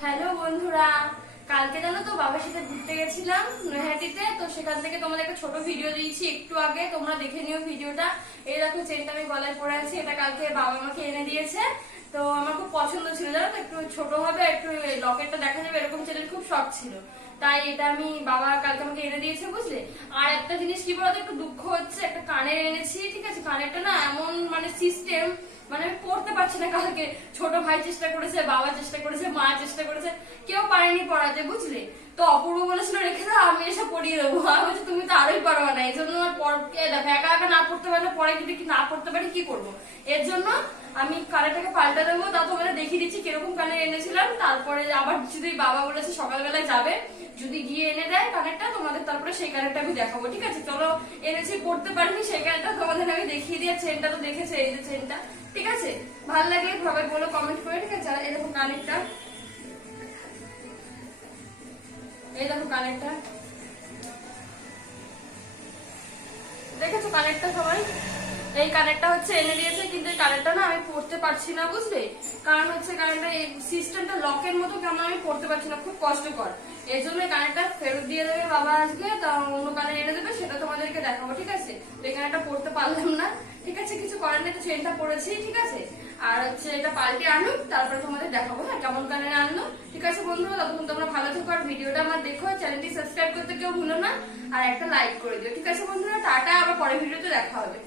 Hello বন্ধুরা, কালকে জানো তো বাবার সাথে ঘুরতে গেছিলাম নৈহাটিতে। তো সেখান থেকে তোমাদের একটা ছোট ভিডিও দিয়েছি একটু আগে, তোমরা দেখে নিও ভিডিওটা। এই দেখো চেনটা আমি গলায় পরে আছি, এটা কালকে বাবা আমাকে এনে দিয়েছে। তো আমার খুব পছন্দ ছিল, জানো তো, একটু ছোট হবে, একটু লকেটটা দেখা যাবে এরকম চেনের খুব শখ ছিল। তাই এটা আমি বাবা কালকে আমাকে এনে দিয়েছে, বুঝলে। আর একটা জিনিস কি বলতো, একটু দুঃখ হচ্ছে, একটা কানের এনেছি, ঠিক আছে। কানেরটা না এমন মানে সিস্টেম, মানে আমি পড়তে পারছি না। কালকে ছোট ভাই চেষ্টা করেছে, বাবা চেষ্টা করেছে, মা চেষ্টা করেছে, কেউ পারেনি পড়াতে, বুঝলে। তো অপূর্ব বলেছিল রেখে দাও, আমি এসব পড়িয়ে দেবো। আমি বলছি তুমি তো আরোই পারবা না, এই জন্য দেখো একা একা না পড়তে পারলে পরে যদি না পড়তে পারি কি করবো। এর জন্য আমি কানেরটাকে পাল্টা দেবো। তা তোমাদের দেখিয়ে দিচ্ছি কিরকম কানের এনেছিলাম। তারপরে আবার যদি বাবা বলেছে সকালবেলায় যাবে, যদি গিয়ে এনে দেয় কানেরটা তোমাদের, তারপরে সেই কানেরটা আমি দেখাবো, ঠিক আছে। চলো, এনেছি, পড়তে পারিনি, সেই কানেরটা তোমাদের আমি দেখিয়ে দিয়ে। চেনটা তো দেখেছে, এই যে চেনটা, ঠিক আছে। ভালো লাগলে সবাই বলো কমেন্ট করে, ঠিক আছে। আর এই দেখো কানেরটা, এই দেখো কানেরটা, দেখেছো কানেরটা সবাই। এই কানেরটা হচ্ছে এনে দিয়েছে, কিন্তু এই কানেরটা না আমি পড়তে পারছি না, বুঝলে। কারণ হচ্ছে কানেরটা এই সিস্টেমটা লকের মতো কেমন, আমি পড়তে পারছি না, খুব কষ্টকর। এই জন্য কানেরটা ফেরত দিয়ে দেবে বাবা আজকে, তা অন্য কানের এনে দেবে, সেটা তোমাদেরকে দেখাবো, ঠিক আছে। তো এই কানেরটা পড়তে পারলাম না, ঠিক আছে, কিছু করার নেই। তো চেনটা পড়েছি, ঠিক আছে। আর হচ্ছে এটা পাল্টে আনুক, তারপরে তোমাদের দেখাবো, হ্যাঁ, কেমন কানের আনলো, ঠিক আছে বন্ধুরা। ততক্ষণ তোমরা ভালো থেকো, আর ভিডিওটা আমার দেখো, চ্যানেলটি সাবস্ক্রাইব করতে কেউ ভুলো না, আর একটা লাইক করে দিও, ঠিক আছে বন্ধুরা। টাটা, আবার পরের ভিডিওতে দেখা হবে।